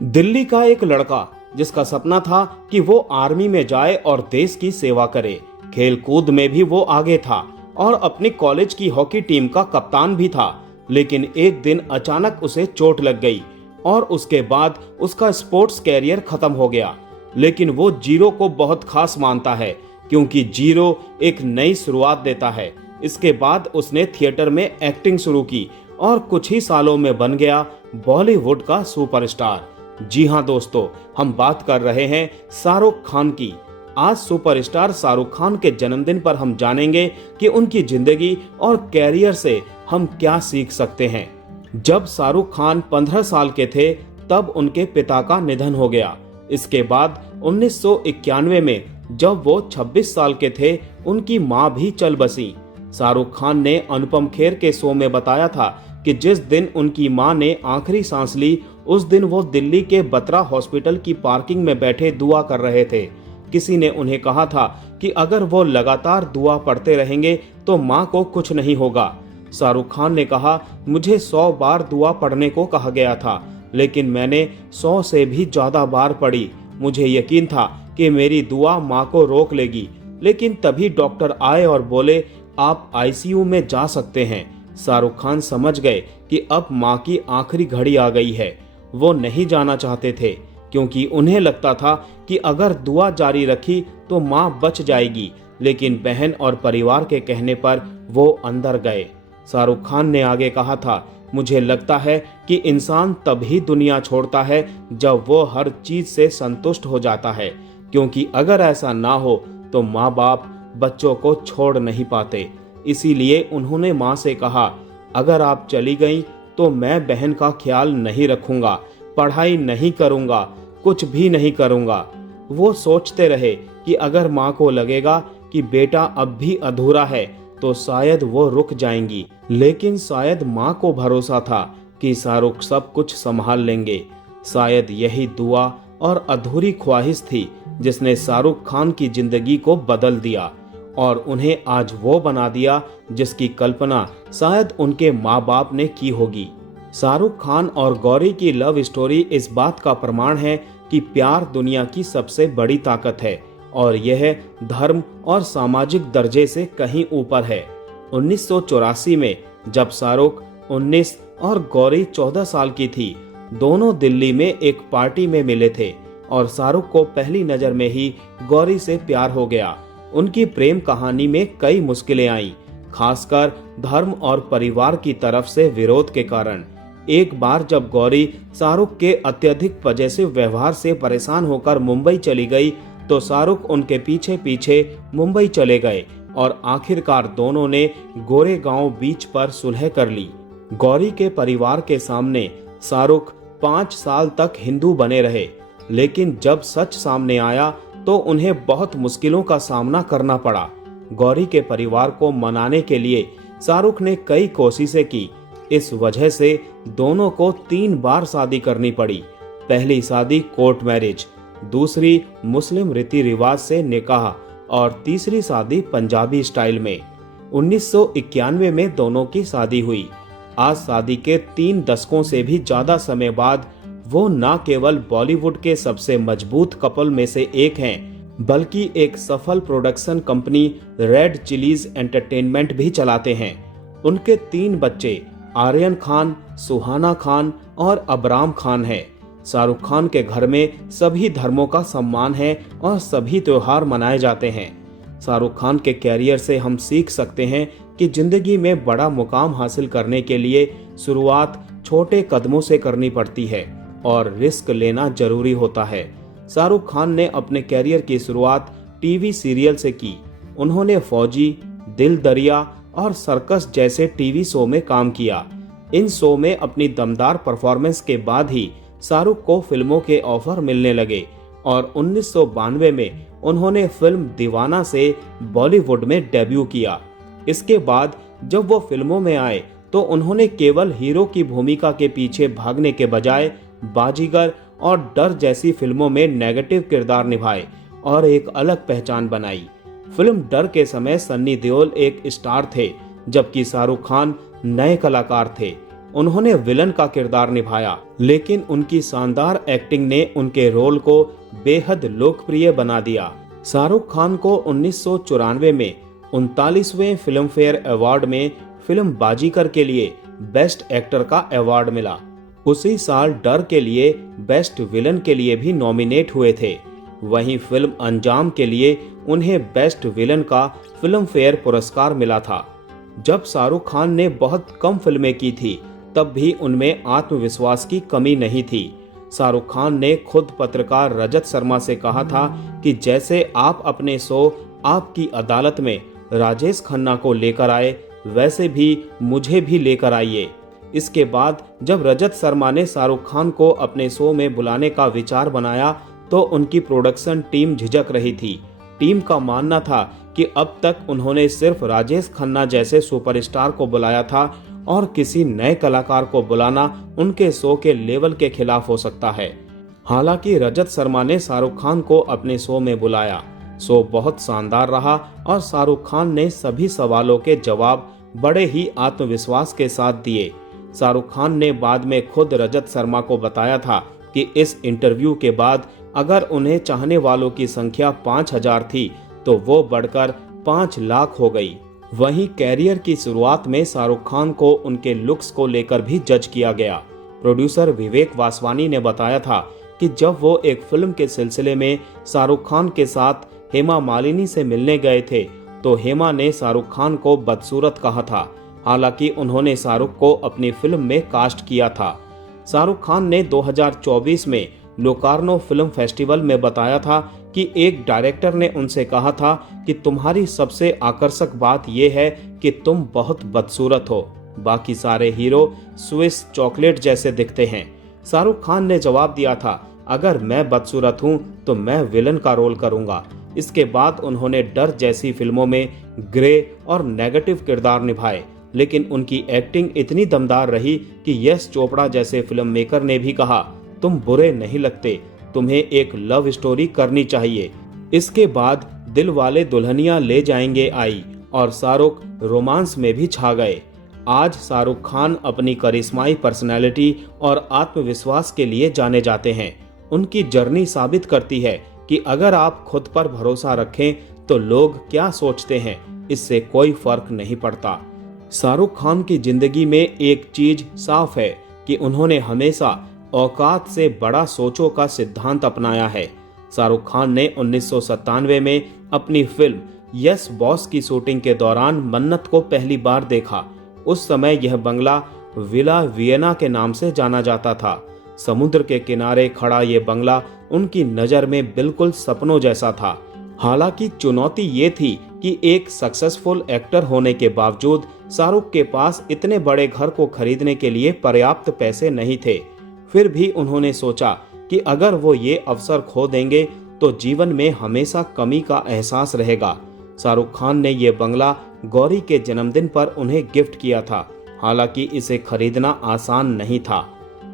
दिल्ली का एक लड़का जिसका सपना था कि वो आर्मी में जाए और देश की सेवा करे। खेल कूद में भी वो आगे था और अपनी कॉलेज की हॉकी टीम का कप्तान भी था। लेकिन एक दिन अचानक उसे चोट लग गई और उसके बाद उसका स्पोर्ट्स कैरियर खत्म हो गया। लेकिन वो जीरो को बहुत खास मानता है क्योंकि जीरो एक नई शुरुआत देता है। इसके बाद उसने थिएटर में एक्टिंग शुरू की और कुछ ही सालों में बन गया बॉलीवुड का सुपरस्टार। जी हाँ दोस्तों, हम बात कर रहे हैं शाहरुख खान की। आज सुपरस्टार शाहरुख खान के जन्मदिन पर हम जानेंगे कि उनकी जिंदगी और कैरियर से हम क्या सीख सकते हैं। जब शाहरुख खान 15 साल के थे तब उनके पिता का निधन हो गया। इसके बाद 1991 में जब वो 26 साल के थे उनकी मां भी चल बसी। शाहरुख खान ने अनुपम खेर के शो में बताया था कि जिस दिन उनकी मां ने आखिरी सांस ली उस दिन वो दिल्ली के बत्रा हॉस्पिटल की पार्किंग में बैठे दुआ कर रहे थे। किसी ने उन्हें कहा था कि अगर वो लगातार दुआ पढ़ते रहेंगे तो मां को कुछ नहीं होगा। शाहरुख खान ने कहा, मुझे 100 बार दुआ पढ़ने को कहा गया था लेकिन मैंने 100 से भी ज्यादा बार पढ़ी। मुझे यकीन था कि मेरी दुआ मां को रोक लेगी, लेकिन तभी डॉक्टर आए और बोले आप आईसीयू में जा सकते हैं। शाहरुख खान समझ गए कि अब मां की आखिरी घड़ी आ गई है। वो नहीं जाना चाहते थे क्योंकि उन्हें लगता था कि अगर दुआ जारी रखी तो मां बच जाएगी, लेकिन बहन और परिवार के कहने पर वो अंदर गए। शाहरुख खान ने आगे कहा था, मुझे लगता है कि इंसान तभी दुनिया छोड़ता है जब वो हर चीज से संतुष्ट हो जाता है, क्योंकि अगर ऐसा ना हो तो माँ बाप बच्चों को छोड़ नहीं पाते। इसीलिए उन्होंने माँ से कहा, अगर आप चली गई तो मैं बहन का ख्याल नहीं रखूंगा, पढ़ाई नहीं करूंगा, कुछ भी नहीं करूंगा। वो सोचते रहे कि अगर माँ को लगेगा कि बेटा अब भी अधूरा है तो शायद वो रुक जाएंगी, लेकिन शायद माँ को भरोसा था कि शाहरुख सब कुछ संभाल लेंगे। शायद यही दुआ और अधूरी ख्वाहिश थी जिसने शाहरुख खान की जिंदगी को बदल दिया और उन्हें आज वो बना दिया जिसकी कल्पना शायद उनके माँ बाप ने की होगी। शाहरुख खान और गौरी की लव स्टोरी इस बात का प्रमाण है कि प्यार दुनिया की सबसे बड़ी ताकत है और यह धर्म और सामाजिक दर्जे से कहीं ऊपर है। 1984 में जब शाहरुख 19 और गौरी 14 साल की थी, दोनों दिल्ली में एक पार्टी में मिले थे और शाहरुख को पहली नजर में ही गौरी से प्यार हो गया। उनकी प्रेम कहानी में कई मुश्किलें आईं, खासकर धर्म और परिवार की तरफ से विरोध के कारण। एक बार जब गौरी शाहरुख के अत्यधिक पजेसिव व्यवहार से परेशान होकर मुंबई चली गई तो शाहरुख उनके पीछे पीछे मुंबई चले गए और आखिरकार दोनों ने गोरेगांव बीच पर सुलह कर ली। गौरी के परिवार के सामने शाहरुख 5 साल तक हिंदू बने रहे, लेकिन जब सच सामने आया तो उन्हें बहुत मुश्किलों का सामना करना पड़ा। गौरी के परिवार को मनाने के लिए शाहरुख ने कई कोशिशें की। इस वजह से दोनों को 3 बार शादी करनी पड़ी। पहली शादी कोर्ट मैरिज, दूसरी मुस्लिम रीति रिवाज से निकाह और तीसरी शादी पंजाबी स्टाइल में। 1991 में दोनों की शादी हुई। आज शादी के 3 दशकों से भी ज्यादा समय बाद वो न केवल बॉलीवुड के सबसे मजबूत कपल में से एक हैं, बल्कि एक सफल production company red chillies entertainment भी चलाते हैं। उनके 3 बच्चे आर्यन खान, सुहाना खान और अबराम खान हैं। शाहरुख खान के घर में सभी धर्मों का सम्मान है और सभी त्योहार मनाए जाते हैं। शाहरुख खान के कैरियर से हम सीख सकते हैं कि जिंदगी में बड़ा मुकाम हासिल करने के लिए शुरुआत छोटे कदमों से करनी पड़ती है और रिस्क लेना जरूरी होता है। शाहरुख खान ने अपने कैरियर की शुरुआत टीवी सीरियल से की। उन्होंने फौजी, दिल दरिया और सर्कस जैसे टीवी शो में काम किया। इन शो में अपनी दमदार परफॉर्मेंस के बाद ही शाहरुख को फिल्मों के ऑफर मिलने लगे और 1992 में उन्होंने फिल्म दीवाना से बॉलीवुड में डेब्यू किया। इसके बाद जब वो फिल्मों में आए तो उन्होंने केवल हीरो की भूमिका के पीछे भागने के बजाय बाजीगर और डर जैसी फिल्मों में नेगेटिव किरदार निभाए और एक अलग पहचान बनाई। फिल्म डर के समय सन्नी देओल एक स्टार थे, जबकि शाहरुख खान नए कलाकार थे। उन्होंने विलन का किरदार निभाया, लेकिन उनकी शानदार एक्टिंग ने उनके रोल को बेहद लोकप्रिय बना दिया। शाहरुख खान को 1994 में 39वें फिल्म फेयर अवार्ड में फिल्म बाजीगर के लिए बेस्ट एक्टर का अवार्ड मिला। उसी साल डर के लिए बेस्ट विलन के लिए भी नॉमिनेट हुए थे। वहीं फिल्म अंजाम के लिए उन्हें बेस्ट विलन का फिल्म फेयर पुरस्कार मिला था। जब शाहरुख खान ने बहुत कम फिल्में की थी, तब भी उनमें आत्मविश्वास की कमी नहीं थी। शाहरुख खान ने खुद पत्रकार रजत शर्मा से कहा था कि जैसे आप अपने शो आपकी अदालत में राजेश खन्ना को लेकर आए, वैसे भी मुझे भी लेकर आइए। इसके बाद जब रजत शर्मा ने शाहरुख खान को अपने शो में बुलाने का विचार बनाया, तो उनकी प्रोडक्शन टीम झिझक रही थी। टीम का मानना था कि अब तक उन्होंने सिर्फ राजेश खन्ना जैसे सुपरस्टार को बुलाया था और किसी नए कलाकार को बुलाना उनके शो के लेवल के खिलाफ हो सकता है। हालांकि रजत शर्मा ने शाहरुख खान को अपने शो में बुलाया। शो बहुत शानदार रहा और शाहरुख खान ने सभी सवालों के जवाब बड़े ही आत्मविश्वास के साथ दिए। शाहरुख खान ने बाद में खुद रजत शर्मा को बताया था कि इस इंटरव्यू के बाद अगर उन्हें चाहने वालों की संख्या 5000 थी तो वो बढ़कर 5 लाख हो गई। वहीं कैरियर की शुरुआत में शाहरुख खान को उनके लुक्स को लेकर भी जज किया गया। प्रोड्यूसर विवेक वासवानी ने बताया था कि जब वो एक फिल्म के सिलसिले में शाहरुख खान के साथ हेमा मालिनी से मिलने गए थे, तो हेमा ने शाहरुख खान को बदसूरत कहा था। हालांकि उन्होंने शाहरुख को अपनी फिल्म में कास्ट किया था। शाहरुख खान ने 2024 में लोकार्नो फिल्म फेस्टिवल में बताया था कि एक डायरेक्टर ने उनसे कहा था कि तुम्हारी सबसे आकर्षक बात यह है कि तुम बहुत बदसूरत हो, बाकी सारे हीरो स्विस चॉकलेट जैसे दिखते हैं। शाहरुख खान ने जवाब दिया था, अगर मैं बदसूरत हूं तो मैं विलन का रोल करूंगा। इसके बाद उन्होंने डर जैसी फिल्मों में ग्रे और नेगेटिव किरदार निभाए, लेकिन उनकी एक्टिंग इतनी दमदार रही कि यश चोपड़ा जैसे फिल्म मेकर ने भी कहा, तुम बुरे नहीं लगते, तुम्हें एक लव स्टोरी करनी चाहिए। इसके बाद दिल वाले दुल्हनिया ले जाएंगे आई और शाहरुख रोमांस में भी छा गए। आज शाहरुख खान अपनी करिश्माई पर्सनैलिटी और आत्मविश्वास के लिए जाने जाते हैं। उनकी जर्नी साबित करती है कि अगर आप खुद पर भरोसा रखें तो लोग क्या सोचते हैं, इससे कोई फर्क नहीं पड़ता। शाहरुख खान की जिंदगी में एक चीज साफ है कि उन्होंने हमेशा औकात से बड़ा सोचो का सिद्धांत अपनाया है। शाहरुख खान ने 1997 में अपनी फिल्म यस बॉस की शूटिंग के दौरान मन्नत को पहली बार देखा। उस समय यह बंगला विला वियना के नाम से जाना जाता था। समुद्र के किनारे खड़ा ये बंगला उनकी नजर में बिल्कुल सपनों जैसा था। हालांकि चुनौती ये थी कि एक सक्सेसफुल एक्टर होने के बावजूद शाहरुख के पास इतने बड़े घर को खरीदने के लिए पर्याप्त पैसे नहीं थे। फिर भी उन्होंने सोचा कि अगर वो ये अवसर खो देंगे तो जीवन में हमेशा कमी का एहसास रहेगा। शाहरुख खान ने ये बंगला गौरी के जन्मदिन पर उन्हें गिफ्ट किया था। हालांकि इसे खरीदना आसान नहीं था।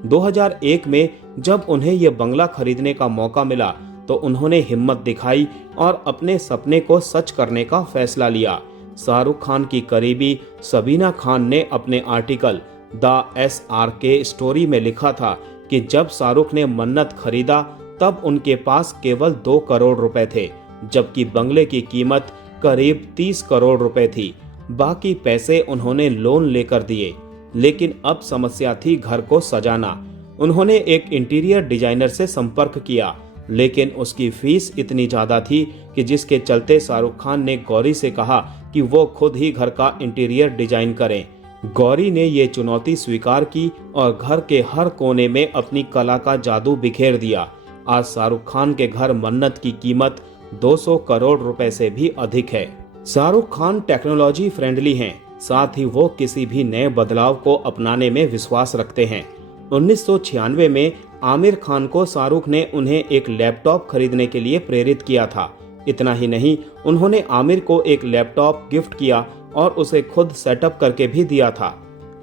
2001 में जब उन्हें यह बंगला खरीदने का मौका मिला तो उन्होंने हिम्मत दिखाई और अपने सपने को सच करने का फैसला लिया। शाहरुख खान की करीबी सबीना खान ने अपने आर्टिकल द SRK स्टोरी में लिखा था कि जब शाहरुख ने मन्नत खरीदा तब उनके पास केवल 2 करोड़ रुपए थे, जबकि बंगले की कीमत करीब 30 करोड़ रुपए थी। बाकी पैसे उन्होंने लोन लेकर दिए। लेकिन अब समस्या थी घर को सजाना। उन्होंने एक इंटीरियर डिजाइनर से संपर्क किया, लेकिन उसकी फीस इतनी ज्यादा थी कि जिसके चलते शाहरुख खान ने गौरी से कहा कि वो खुद ही घर का इंटीरियर डिजाइन करें। गौरी ने ये चुनौती स्वीकार की और घर के हर कोने में अपनी कला का जादू बिखेर दिया। आज शाहरुख खान के घर मन्नत की कीमत 200 करोड़ रुपए से भी अधिक है। शाहरुख खान टेक्नोलॉजी फ्रेंडली हैं, साथ ही वो किसी भी नए बदलाव को अपनाने में विश्वास रखते हैं। 1996 में आमिर खान को शाहरुख ने उन्हें एक लैपटॉप खरीदने के लिए प्रेरित किया था। इतना ही नहीं, उन्होंने आमिर को एक लैपटॉप गिफ्ट किया और उसे खुद सेटअप करके भी दिया था।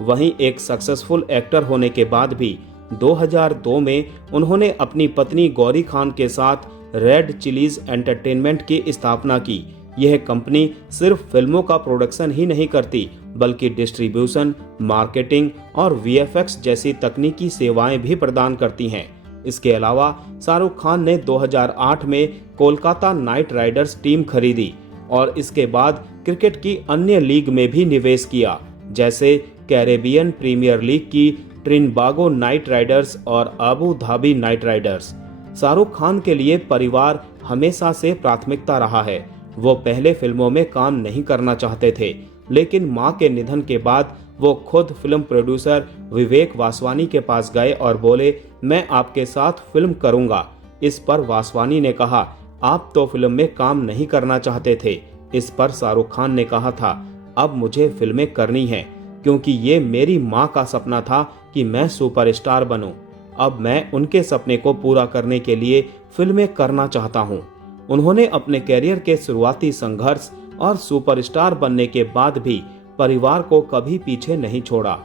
वहीं एक सक्सेसफुल एक्टर होने के बाद भी 2002 में उन्होंने अपनी पत्नी गौरी खान के साथ रेड चिलीज एंटरटेनमेंट की स्थापना की। यह कंपनी सिर्फ फिल्मों का प्रोडक्शन ही नहीं करती, बल्कि डिस्ट्रीब्यूशन, मार्केटिंग और वीएफएक्स जैसी तकनीकी सेवाएं भी प्रदान करती हैं। इसके अलावा शाहरुख खान ने 2008 में कोलकाता नाइट राइडर्स टीम खरीदी और इसके बाद क्रिकेट की अन्य लीग में भी निवेश किया, जैसे कैरेबियन प्रीमियर लीग की ट्रिनबागो नाइट राइडर्स और Abu Dhabi Knight Riders. Shahrukh Khan के लिए परिवार हमेशा से प्राथमिकता रहा है। वो पहले फिल्मों में काम नहीं करना चाहते थे, लेकिन मां के निधन के बाद वो खुद फिल्म प्रोड्यूसर विवेक वासवानी के पास गए और बोले, मैं आपके साथ फिल्म करूंगा। इस पर वासवानी ने कहा, आप तो फिल्म में काम नहीं करना चाहते थे। इस पर शाहरुख खान ने कहा था, अब मुझे फिल्में करनी हैं, क्योंकि ये मेरी मां का सपना था कि मैं सुपरस्टार बनूं। अब मैं उनके सपने को पूरा करने के लिए फिल्में करना चाहता हूं। उन्होंने अपने कैरियर के शुरुआती संघर्ष और सुपरस्टार बनने के बाद भी परिवार को कभी पीछे नहीं छोड़ा।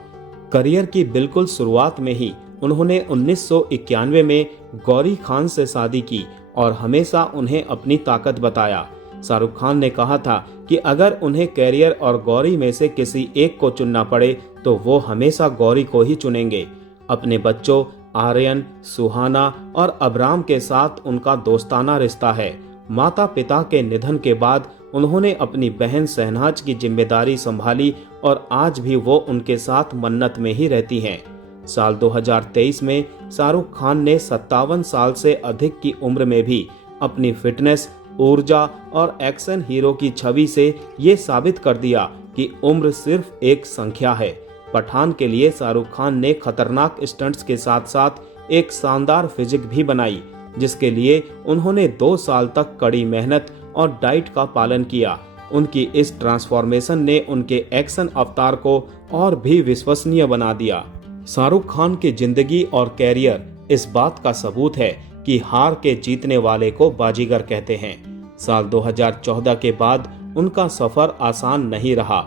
करियर की बिल्कुल शुरुआत में ही उन्होंने 1991 में गौरी खान से शादी की और हमेशा उन्हें अपनी ताकत बताया। शाहरुख खान ने कहा था कि अगर उन्हें कैरियर और गौरी में से किसी एक को चुनना पड़े तो वो हमेशा गौरी को ही चुनेंगे। अपने बच्चों आर्यन, सुहाना और अबराम के साथ उनका दोस्ताना रिश्ता है। माता पिता के निधन के बाद उन्होंने अपनी बहन शहनाज की जिम्मेदारी संभाली और आज भी वो उनके साथ मन्नत में ही रहती हैं। साल 2023 में शाहरुख खान ने 57 साल से अधिक की उम्र में भी अपनी फिटनेस, ऊर्जा और एक्शन हीरो की छवि से ये साबित कर दिया कि उम्र सिर्फ एक संख्या है। पठान के लिए शाहरुख खान ने खतरनाक स्टंट्स के साथ साथ एक शानदार फिजिक भी बनाई, जिसके लिए उन्होंने 2 साल तक कड़ी मेहनत और डाइट का पालन किया। उनकी इस ट्रांसफॉर्मेशन ने उनके एक्शन अवतार को और भी विश्वसनीय बना दिया। शाहरुख खान की जिंदगी और कैरियर इस बात का सबूत है कि हार के जीतने वाले को बाजीगर कहते हैं। साल 2014 के बाद उनका सफर आसान नहीं रहा।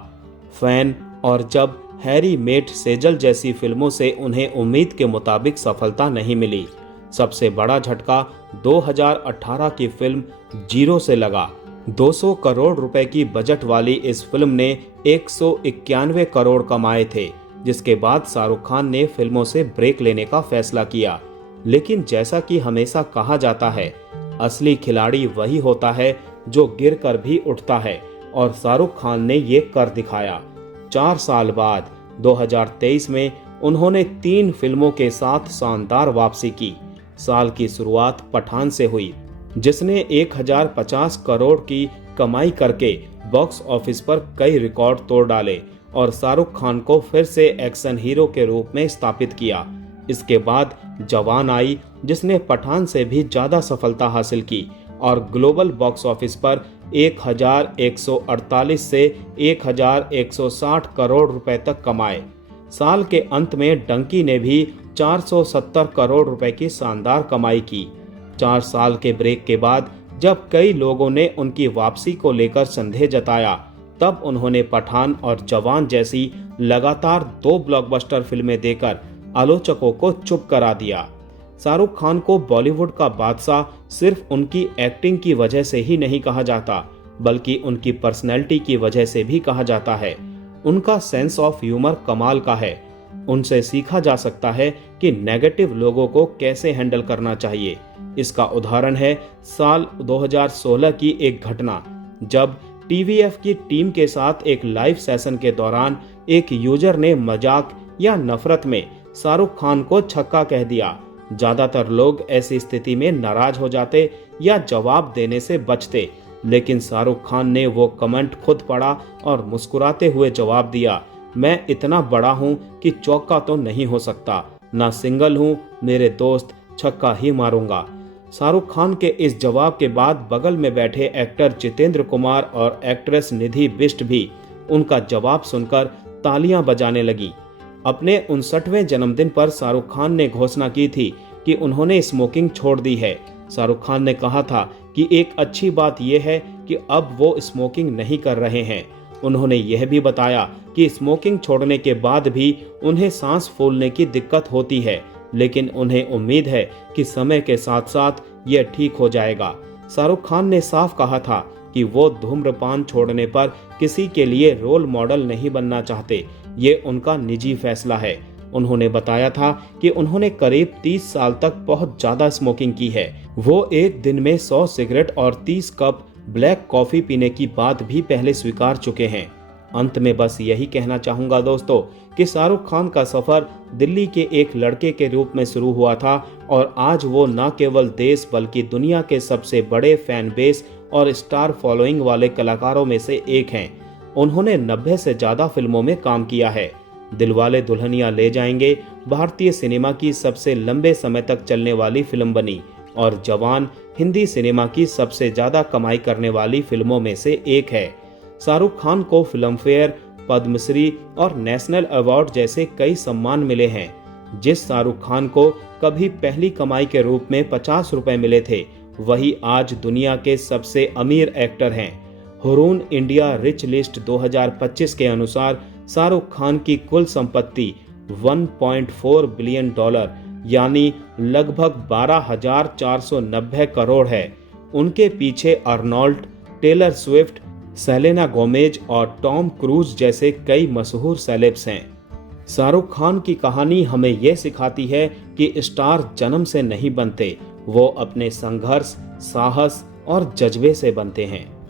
फैन और जब हैरी मेट सेजल जैसी फिल्मों से उन्हें उम्मीद के मुताबिक सफलता नहीं मिली। सबसे बड़ा झटका 2018 की फिल्म जीरो से लगा। 200 करोड़ रुपए की बजट वाली इस फिल्म ने 191 करोड़ कमाए थे, जिसके बाद शाहरुख खान ने फिल्मों से ब्रेक लेने का फैसला किया। लेकिन जैसा कि हमेशा कहा जाता है, असली खिलाड़ी वही होता है जो गिर कर भी उठता है, और शाहरुख खान ने ये कर दिखाया। 4 साल बाद 2023 में उन्होंने 3 फिल्मों के साथ शानदार वापसी की। साल की शुरुआत पठान से हुई, जिसने 1050 करोड़ की कमाई करके बॉक्स ऑफिस पर कई रिकॉर्ड तोड़ डाले और शाहरुख खान को फिर से एक्शन हीरो के रूप में स्थापित किया। इसके बाद जवान आई, जिसने पठान से भी ज्यादा सफलता हासिल की और ग्लोबल बॉक्स ऑफिस पर 1148 से 1160 करोड़ रुपए तक कमाए। साल के अंत में डंकी ने भी 470 करोड़ रुपए की शानदार कमाई की। 4 साल के ब्रेक के बाद जब कई लोगों ने उनकी वापसी को लेकर संदेह जताया, तब उन्होंने पठान और जवान जैसी लगातार 2 ब्लॉकबस्टर फिल्में देकर आलोचकों को चुप करा दिया। शाहरुख खान को बॉलीवुड का बादशाह सिर्फ उनकी एक्टिंग की वजह से ही नहीं कहा जाता, बल्कि उनकी पर्सनैलिटी की वजह से भी कहा जाता है। उनका सेंस ऑफ ह्यूमर कमाल का है। उनसे सीखा जा सकता है कि नेगेटिव लोगों को कैसे हैंडल करना चाहिए। इसका उदाहरण है साल 2016 की एक घटना, जब टीवीएफ की टीम के साथ एक लाइव सेशन के दौरान एक यूजर ने मजाक या नफरत में शाहरुख खान को छक्का कह दिया। ज्यादातर लोग ऐसी स्थिति में नाराज हो जाते या जवाब देने से बचते, लेकिन शाहरुख खान ने वो कमेंट खुद पढ़ा और मुस्कुराते हुए जवाब दिया, मैं इतना बड़ा हूँ कि चौका तो नहीं हो सकता, ना सिंगल हूँ, मेरे दोस्त, छक्का ही मारूंगा। शाहरुख खान के इस जवाब के बाद बगल में बैठे एक्टर जितेंद्र कुमार और एक्ट्रेस निधि बिष्ट भी उनका जवाब सुनकर तालियां बजाने लगी। अपने 59वें जन्मदिन पर शाहरुख खान ने घोषणा की थी कि उन्होंने स्मोकिंग छोड़ दी है। शाहरुख खान ने कहा था कि एक अच्छी बात यह है कि अब वो स्मोकिंग नहीं कर रहे हैं। उन्होंने यह भी बताया कि स्मोकिंग छोड़ने के बाद भी उन्हें सांस फूलने की दिक्कत होती है, लेकिन उन्हें उम्मीद है कि समय के साथ साथ यह ठीक हो जाएगा। शाहरुख खान ने साफ कहा था कि वो धूम्रपान छोड़ने पर किसी के लिए रोल मॉडल नहीं बनना चाहते। ये उनका निजी फैसला है। उन्होंने बताया था कि उन्होंने करीब 30 साल तक बहुत ज्यादा स्मोकिंग की है। वो एक दिन में 100 सिगरेट और 30 कप ब्लैक कॉफी पीने की बात भी पहले स्वीकार चुके हैं। अंत में बस यही कहना चाहूंगा दोस्तों कि शाहरुख खान का सफर दिल्ली के एक लड़के के रूप में शुरू हुआ था और आज वो न केवल देश बल्कि दुनिया के सबसे बड़े फैन बेस और स्टार फॉलोइंग वाले कलाकारों में से एक हैं। उन्होंने 90 से ज्यादा फिल्मों में काम किया है। दिलवाले दुल्हनिया ले जाएंगे भारतीय सिनेमा की सबसे लंबे समय तक चलने वाली फिल्म बनी और जवान हिंदी सिनेमा की सबसे ज्यादा कमाई करने वाली फिल्मों में से एक है। शाहरुख खान को फिल्म फेयर, पद्मश्री और नेशनल अवार्ड जैसे कई सम्मान मिले हैं। जिस शाहरुख खान को कभी पहली कमाई के रूप में 50 रुपए मिले थे, वही आज दुनिया के सबसे अमीर एक्टर हैं। हुरून इंडिया रिच लिस्ट 2025 के अनुसार शाहरुख खान की कुल संपत्ति 1.4 बिलियन डॉलर यानी लगभग 12,490 करोड़ है। उनके पीछे Arnold, Taylor Swift, Selena Gomez और टॉम क्रूज जैसे कई मशहूर सेलेब्स हैं। शाहरुख खान की कहानी हमें यह सिखाती है कि स्टार जन्म से नहीं बनते, वो अपने संघर्ष, साहस और जज्बे से बनते हैं।